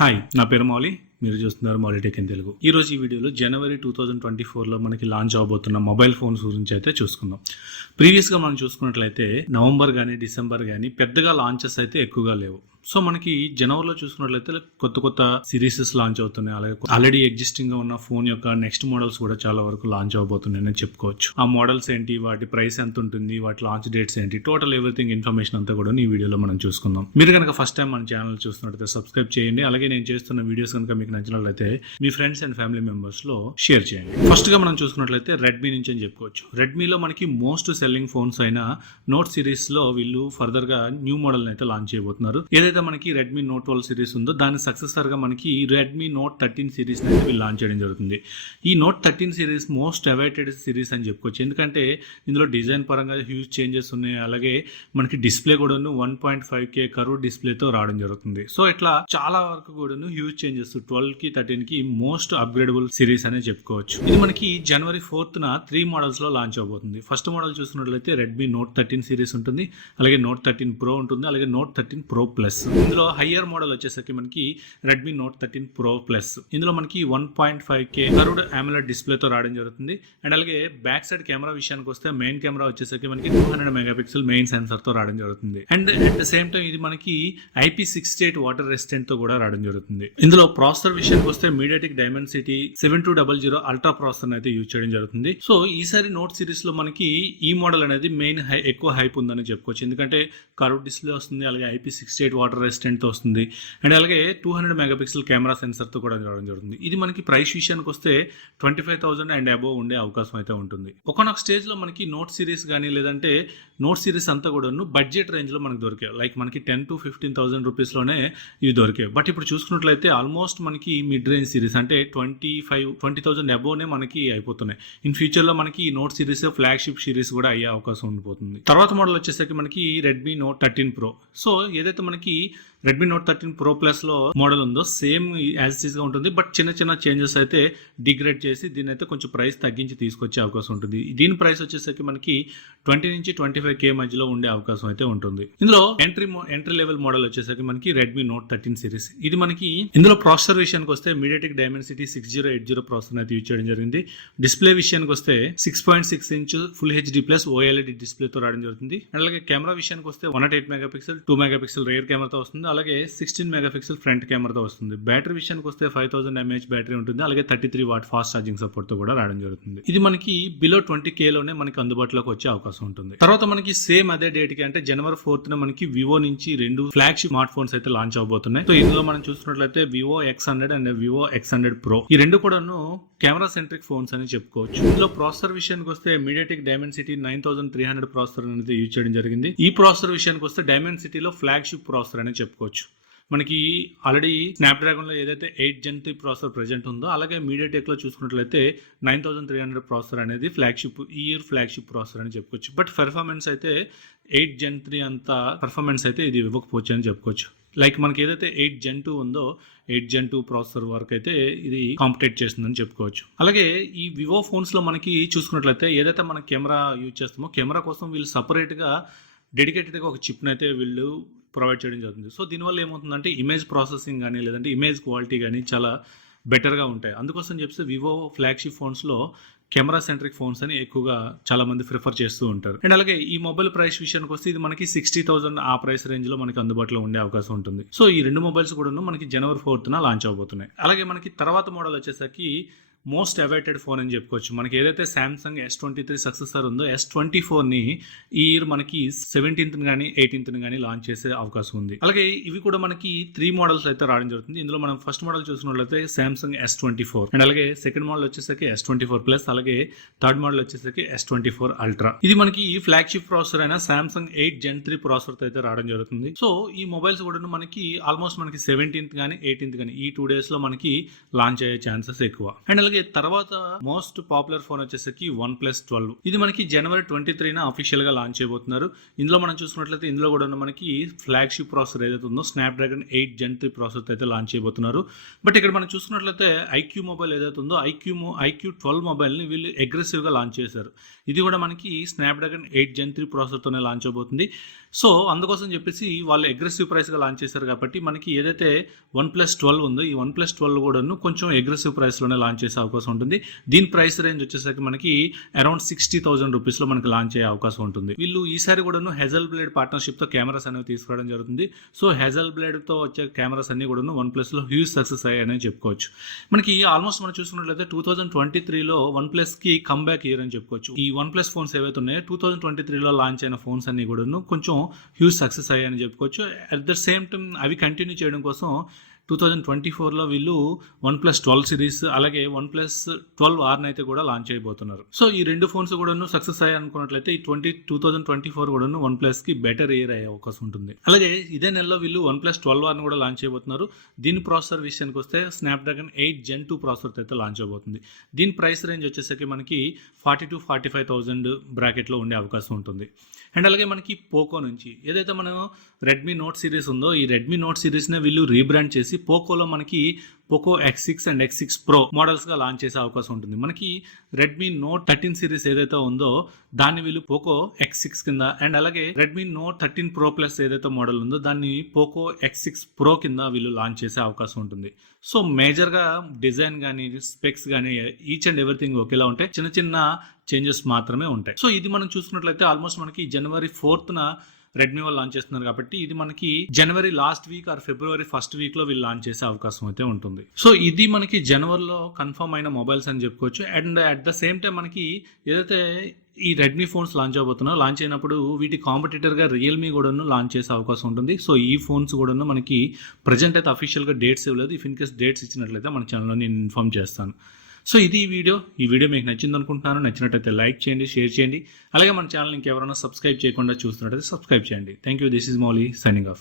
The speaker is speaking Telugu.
హాయ్, నా పేరు మౌలి. మీరు చూస్తున్నారు మౌలి టెక్ ఇన్ తెలుగు. ఈ రోజు ఈ వీడియోలో జనవరి 2024లో మనకి లాంచ్ అవబోతున్న మొబైల్ ఫోన్స్ గురించి అయితే చూసుకుందాం. ప్రీవియస్గా మనం చూసుకున్నట్లయితే నవంబర్ కానీ డిసెంబర్ కానీ పెద్దగా లాంచెస్ అయితే ఎక్కువగా లేవు. సో మనకి జనవరిలో చూసుకున్నట్లయితే కొత్త సిరీసెస్ లాంచ్ అవుతున్నాయి. అలాగే ఆల్రెడీ ఎగ్జిస్టింగ్ గా ఉన్న ఫోన్ యొక్క నెక్స్ట్ మోడల్స్ కూడా చాలా వరకు లాంచ్ అవబోతున్నాయని చెప్పుకోవచ్చు. ఆ మోడల్స్ ఏంటి, వాటి ప్రైస్ ఎంత ఉంటుంది, వాటి లాంచ్ డేట్స్ ఏంటి, టోటల్ ఎవ్రీథింగ్ ఇన్ఫర్మేషన్ అంతా కూడా ఈ వీడియోలో మనం చూసుకుందాం. మీరు కనుక ఫస్ట్ టైం మన ఛానల్ చూస్తున్నట్లయితే సబ్స్క్రైబ్ చేయండి. అలాగే నేను చేస్తున్న వీడియోస్ కనుక మీకు నచ్చినట్లయితే మీ ఫ్రెండ్స్ అండ్ ఫ్యామిలీ మెంబర్స్ లో షేర్ చేయండి. ఫస్ట్ గా మనం చూసుకున్నట్లయితే రెడ్మీ నుంచి అని చెప్పుకోవచ్చు. రెడ్మీలో మనకి మోస్ట్ సెల్లింగ్ ఫోన్స్ అయిన నోట్ సిరీస్ లో వీళ్ళు ఫర్దర్ గా న్యూ మోడల్ అయితే లాంచ్ చేయబోతున్నారు. ఏదైతే మనకి రెడ్మీ నోట్ 12 సిరీస్ ఉందో దాని సక్సెసర్ గా మనకి రెడ్మీ నోట్ 13 సిరీస్ అయితే వీళ్ళు లాంచ్ చేయడం జరుగుతుంది. ఈ note 13 series most awaited series అని చెప్పుకోవచ్చు. ఎందుకంటే ఇందులో డిజైన్ పరంగా హ్యూజ్ చేంజెస్ ఉన్నాయి. అలాగే మనకి డిస్ప్లే కూడా 1.5K కర్వ్ డిస్ప్లేతో రావడం జరుగుతుంది. సో ఇట్లా చాలా వరకు కూడా హ్యూజ్ చేంజెస్ 12 కి 13 కి మోస్ట్ అప్గ్రేడబుల్ సిరీస్ అనే చెప్పుకోవచ్చు. ఇది మనకి జనవరి 4th 3 మోడల్స్ లో లాంచ్ అవబోతుంది. ఫస్ట్ మోడల్ చూసుకున్నట్లయితే రెడ్మీ నోట్ 13 సిరీస్ ఉంటుంది. అలాగే నోట్ 13 ప్రో ఉంటుంది. అలాగే నోట్ 13 ప్రో ప్లస్. ఇందులో హయ్యర్ మోడల్ వచ్చేసరికి మనకి రెడ్మీ నోట్ 13 ప్రో ప్లస్. ఇందులో మనకి 1.5K కర్వ్డ్ AMOLED డిస్ప్లేతో రావడం జరుగుతుంది. అండ్ అలాగే బ్యాక్ సైడ్ కెమెరా విషయానికి వస్తే మెయిన్ కెమెరా వచ్చేసరికి మనకి 200 మెగాపిక్సెల్ మెయిన్ సెన్సర్ తో రావడం జరుగుతుంది. And at the same time ఇది మనకి IP68 వాటర్ రెసిస్టెంట్ తో కూడా రావడం జరుగుతుంది. ఇందులో ప్రాసెసర్ విషయానికి వస్తే MediaTek Dimensity 7200 అల్ట్రా ప్రాసెసర్ అయితే యూజ్ చేయడం జరుగుతుంది. సో ఈసారి నోట్ సిరీస్ లో మనకి ఈ మోడల్ అనేది మెయిన్ ఎక్కువ హైప్ ఉందని చెప్పుకోవచ్చు. ఎందుకంటే కర్వ్ డిస్ప్లే వస్తుంది, అలాగే IP68 వాటర్ రెసిస్టెంట్ తో వస్తుంది. అండ్ అలాగే 200 మెగాపిక్సెల్ కెమెరా సెన్సర్ తో కూడా రావడం జరుగుతుంది. ఇది మనకి ప్రైస్ విషయానికి వస్తే 25,000 అండ్ అబోవ్ ఉండే అవకాశం అయితే ఉంటుంది. ఒకనొక స్టేజ్ లో మనకి నోట్ సిరీస్ కానీ లేదంటే నోట్ సిరీస్ అంతా కూడా బడ్జెట్ రేంజ్ లో మనకి దొరికాయి. లైక్ మనకి 10,000 to 15,000 రూపీస్ లోనే ఇవి దొరికాయి. బట్ ఇప్పుడు చూసుకున్నట్లయితే ఆల్మోస్ట్ మనకి మిడ్ రేంజ్ సిరీస్ అంటే 20,000 అబోవ్ నే మనకి అయిపోతున్నాయి. ఇన్ ఫ్యూచర్ లో మనకి ఈ నోట్ సిరీస్ ఫ్లాగ్షిప్ సిరీస్ కూడా అయ్యే అవకాశం ఉండిపోతుంది. తర్వాత మోడల్ వచ్చేసరికి మనకి రెడ్మీ నోట్ 13 ప్రో. సో ఏదైతే మనకి రెడ్మీ నోట్ 13 ప్రో ప్లస్ లో మోడల్ ఉందో సేమ్ యాజ్ ఇస్ గా ఉంటుంది. బట్ చిన్న చేంజెస్ అయితే డిగ్రేడ్ చేసి దీని అయితే కొంచెం ప్రైస్ తగ్గించి తీసుకొచ్చే అవకాశం ఉంటుంది. దీని ప్రైస్ వచ్చేసరికి మనకి 20 నుంచి 25K మధ్యలో ఉండే అవకాశం అయితే ఉంటుంది. ఇందులో ఎంట్రీ లెవెల్ మోడల్ వచ్చేసరికి మనకి రెడ్మీ నోట్ 13 సిరీస్. ఇది మనకి ఇందులో ప్రాసెసర్ విషయానికి వస్తే MediaTek Dimensity 6080 ప్రాసెసర్ అయితే యూజ్ చేయడం జరిగింది. డిస్ప్లే విషయానికి వస్తే 6.6 inch full HD plus OLED display తో రావడం జరుగుతుంది. అలాగే కెమెరా విషయానికి వస్తే 108 మెగాపిక్సెల్ 2 మెగాపిక్సెల్ రేర్ కెమెరాతో వస్తుంది. అలాగే 16 మెగాపిక్సెల్ ఫ్రంట్ కెమెరాతో వస్తుంది. బ్యాటరీ విషయానికి వస్తే 5000 mAh బ్యాటరీ ఉంటుంది. అలాగే 33 వాట్ ఫాస్ట్ ఛార్జింగ్ సపోర్ట్ తో కూడా రావడం జరుగుతుంది. ఇది మనకి బిలో 20K లోనే మనకి అందుబాటులోకి వచ్చే అవకాశం ఉంటుంది. తర్వాత మనకి సేమ్ అదే డేట్ కి అంటే జనవరి 4th మనకి వివో నుంచి 2 ఫ్లాగ్షిప్ స్మార్ట్ ఫోన్స్ అయితే లాంచ్ అవబోతున్నాయి. సో ఇందులో మనం చూసుకున్నట్లయితే Vivo X100 and Vivo X100 pro. ఈ రెండు కూడాను కెమెరా సెంట్రిక్ ఫోన్స్ అని చెప్పుకోవచ్చు. ఇందులో ప్రాసెసర్ విషయానికి వస్తే MediaTek Dimensity 9300 ప్రాసెసర్ అనేది యూజ్ చేయడం జరిగింది. ఈ ప్రాసెసర్ విషయానికి వస్తే Dimensityలో ఫ్లాగ్షిప్ ప్రాసెసర్ అని చెప్పుకోవచ్చు. మనకి ఆల్రెడీ స్నాప్డ్రాగన్ లో ఏదైతే 8 Gen 3 ప్రాసెసర్ ప్రెజెంట్ ఉందో అలాగే మీడియాటెక్ లో చూసుకున్నట్లయితే 9300 ప్రాసెసర్ అనేది ఫ్లాగ్షిప్ ప్రాసెసర్ అని చెప్పుకోవచ్చు. బట్ పెర్ఫార్మెన్స్ అయితే 8 Gen 3 అంత పెర్ఫార్మెన్స్ అయితే ఇది ఇవ్వకపోవచ్చు అని చెప్పుకోవచ్చు. లైక్ మనకి ఏదైతే 8 Gen 2 ఉందో 8 Gen 2 ప్రాసెసర్ వరకు అయితే ఇది కాంపిటేట్ చేస్తుందని చెప్పుకోవచ్చు. అలాగే ఈ వివో ఫోన్స్ లో మనకి చూసుకున్నట్లయితే ఏదైతే మనం కెమెరా యూజ్ చేస్తామో కెమెరా కోసం వీళ్ళు సపరేట్ గా డెడికేటెడ్ గా ఒక చిప్ అయితే వీళ్ళు ప్రొవైడ్ చేయడం జరుగుతుంది. సో దీనివల్ల ఏమవుతుందంటే ఇమేజ్ ప్రాసెసింగ్ కానీ లేదంటే ఇమేజ్ క్వాలిటీ కానీ చాలా బెటర్గా ఉంటాయి. అందుకోసం చెప్పి వివో ఫ్లాగ్షిప్ ఫోన్స్లో కెమెరా సెంట్రిక్ ఫోన్స్ అని ఎక్కువగా చాలా మంది ప్రిఫర్ చేస్తూ ఉంటారు. అండ్ అలాగే ఈ మొబైల్ ప్రైస్ విషయానికి వస్తే ఇది మనకి 60,000 ఆ ప్రైస్ రేంజ్ లో మనకి అందుబాటులో ఉండే అవకాశం ఉంటుంది. సో ఈ రెండు మొబైల్స్ కూడా మనకి జనవరి 4th లాంచ్ అవబోతున్నాయి. అలాగే మనకి తర్వాత మోడల్ వచ్చేసరికి మోస్ట్ అవైటెడ్ ఫోన్ అని చెప్పుకోవచ్చు. మనకి ఏదైతే సామ్సంగ్ S23 సక్సెసర్ ఉందో S24 ని ఈ ఇయర్ మనకి 17th కానీ 18th కానీ లాంచ్ చేసే అవకాశం ఉంది. అలాగే ఇవి కూడా మనకి 3 మోడల్స్ అయితే రావడం జరుగుతుంది. ఇందులో మనం ఫస్ట్ మోడల్ చూసినట్లయితే సామ్సంగ్ S24 అండ్ అలాగే సెకండ్ మోడల్ వచ్చేసరికి S24 ప్లస్ అలాగే థర్డ్ మోడల్ వచ్చేసరికి S24 అల్ట్రా. ఇది మనకి ఫ్లాగ్షిప్ ప్రాసెసర్ అయిన సామ్సంగ్ 8 Gen 3 ప్రాసెసర్ అయితే రావడం జరుగుతుంది. సో ఈ మొబైల్స్ కూడా మనకి ఆల్మోస్ట్ మనకి 17th కానీ 18th కానీ ఈ 2 days లో మనకి లాంచ్ అయ్యే ఛాన్సెస్ ఎక్కువ. అండ్ అలాగే తర్వాత మోస్ట్ పాపులర్ ఫోన్ వచ్చేసరికి OnePlus 12. ఇది మనకి జనవరి 23 అఫీషియల్ గా లాంచ్ చేయబోతున్నారు. ఇందులో మనం చూసుకున్నట్లయితే ఇందులో కూడా మనకి ఫ్లాగ్షిప్ ప్రాసెసర్ ఏదైతే ఉందో స్నాప్డ్రాగన్ 8 Gen 3 ప్రాసెసర్ అయితే లాంచ్ చేయబోతున్నారు. బట్ ఇక్కడ మనం చూసుకున్నట్లయితే ఐక్యూ మొబైల్ ఏదైతే ఉందో ఐక్యూ 12 మొబైల్ ని వీళ్ళు అగ్రెసివ్ గా లాంచ్ చేశారు. ఇది కూడా మనకి స్నాప్డ్రాగన్ 8 Gen 3 ప్రాసెసర్ తోనే లాంచ్ అవబోతుంది. సో అందుకోసం చెప్పేసి వాళ్ళు అగ్రెసివ్ ప్రైస్గా లాంచ్ చేశారు కాబట్టి మనకి ఏదైతే OnePlus 12 ఉందో ఈ OnePlus 12 కూడాను కొంచెం అగ్రెసివ్ ప్రైస్లోనే లాంచ్ చేసే అవకాశం ఉంటుంది. దీని ప్రైస్ రేంజ్ వచ్చేసరికి మనకి అరౌండ్ 60,000 రూపీస్లో మనకి లాంచ్ అయ్యే అవకాశం ఉంటుంది. వీళ్ళు ఈసారి కూడాను హెజల్ బ్లేడ్ పార్ట్నర్షిప్తో కెమెరాస్ అనేవి తీసుకురావడం జరుగుతుంది. సో హెజల్ బ్లేడ్తో వచ్చే కెమెరాస్ అన్ని కూడాను OnePlusలో హ్యూజ్ సక్సెస్ అయ్యాయని చెప్పుకోవచ్చు. మనకి ఆల్మోస్ట్ మనం చూసుకున్నట్లయితే 2023లో OnePlusకి కమ్బ్యాక్ ఇయర్ అని చెప్పుకోవచ్చు. ఈ OnePlus ఫోన్స్ ఏవైతే ఉన్నాయో 2023లో లాంచ్ అయిన ఫోన్స్ అన్ని కూడాను కొంచెం హ్యూజ్ సక్సెస్ అయ్యాయని చెప్పుకోవచ్చు. అట్ ద సేమ్ టైం అవి కంటిన్యూ చేయడం కోసం 2024లో వీళ్ళు OnePlus 12 సిరీస్ అలాగే OnePlus 12R అయితే కూడా లాంచ్ చేయబోతున్నారు. సో ఈ రెండు ఫోన్స్ కూడాను సక్సెస్ అయ్యాయి అనుకున్నట్లయితే ఈ 2024 కూడాను OnePlusకి బెటర్ ఇయర్ అయ్యే అవకాశం ఉంటుంది. అలాగే ఇదే నెలలో వీళ్ళు OnePlus 12R కూడా లాంచ్ చేయబోతున్నారు. దీని ప్రాసెసర్ విషయానికి వస్తే Snapdragon 8 Gen 2 ప్రాసెసర్ అయితే లాంచ్ అవబోతుంది. దీని ప్రైస్ రేంజ్ వచ్చేసరికి మనకి 40,000-45,000 బ్రాకెట్లో ఉండే అవకాశం ఉంటుంది. అండ్ అలాగే మనకి పోకో నుంచి ఏదైతే మనం రెడ్మీ నోట్ సిరీస్ ఉందో ఈ రెడ్మీ నోట్ సిరీస్నే వీళ్ళు రీబ్రాండ్ చేసి పోకోలో మనకి Poco X6 and X6 Pro మోడల్స్గా లాంచ్ చేసే అవకాశం ఉంటుంది. మనకి రెడ్మీ నోట్ 13 సిరీస్ ఏదైతే ఉందో దాన్ని వీళ్ళు పోకో X6 కింద అండ్ అలాగే రెడ్మీ నోట్ 13 Pro Plus ఏదైతే మోడల్ ఉందో దాన్ని పోకో X6 Pro కింద వీళ్ళు లాంచ్ చేసే అవకాశం ఉంటుంది. సో మేజర్గా డిజైన్ కానీ స్పెక్స్ కానీ ఈచ్ అండ్ ఎవ్రీథింగ్ ఒకేలా ఉంటాయి, చిన్న చిన్న చేంజెస్ మాత్రమే ఉంటాయి. సో ఇది మనం చూసుకున్నట్లయితే ఆల్మోస్ట్ మనకి January 4th రెడ్మీ వాళ్ళు లాంచ్ చేస్తున్నారు కాబట్టి ఇది మనకి జనవరి లాస్ట్ వీక్ ఆర్ ఫిబ్రవరి ఫస్ట్ వీక్లో వీళ్ళు లాంచ్ చేసే అవకాశం అయితే ఉంటుంది. సో ఇది మనకి జనవరిలో కన్ఫర్మ్ అయిన మొబైల్స్ అని చెప్పుకోవచ్చు. And at the same time మనకి ఏదైతే ఈ రెడ్మీ ఫోన్స్ లాంచ్ అవబోతున్నాయో లాంచ్ అయినప్పుడు వీటి కాంపిటీటర్గా రియల్మీ కూడాను లాంచ్ చేసే అవకాశం ఉంటుంది. సో ఈ ఫోన్స్ కూడాను మనకి ప్రజెంట్ అయితే అఫీషియల్గా డేట్స్ ఇవ్వలేదు. ఇఫ్ ఇన్ కేస్ డేట్స్ ఇచ్చినట్లయితే మన ఛానల్లో నేను ఇన్ఫార్మ్ చేస్తాను. సో ఇది ఈ వీడియో మీకు నచ్చింది అనుకుంటున్నాను. నచ్చినట్టయితే లైక్ చేయండి, షేర్ చేయండి. అలాగే మన ఛానల్ ఇంకెవరైనా సబ్స్క్రైబ్ చేయకుండా చూస్తున్నట్టయితే సబ్స్క్రైబ్ చేయండి. Thank you. This is Mouli signing off.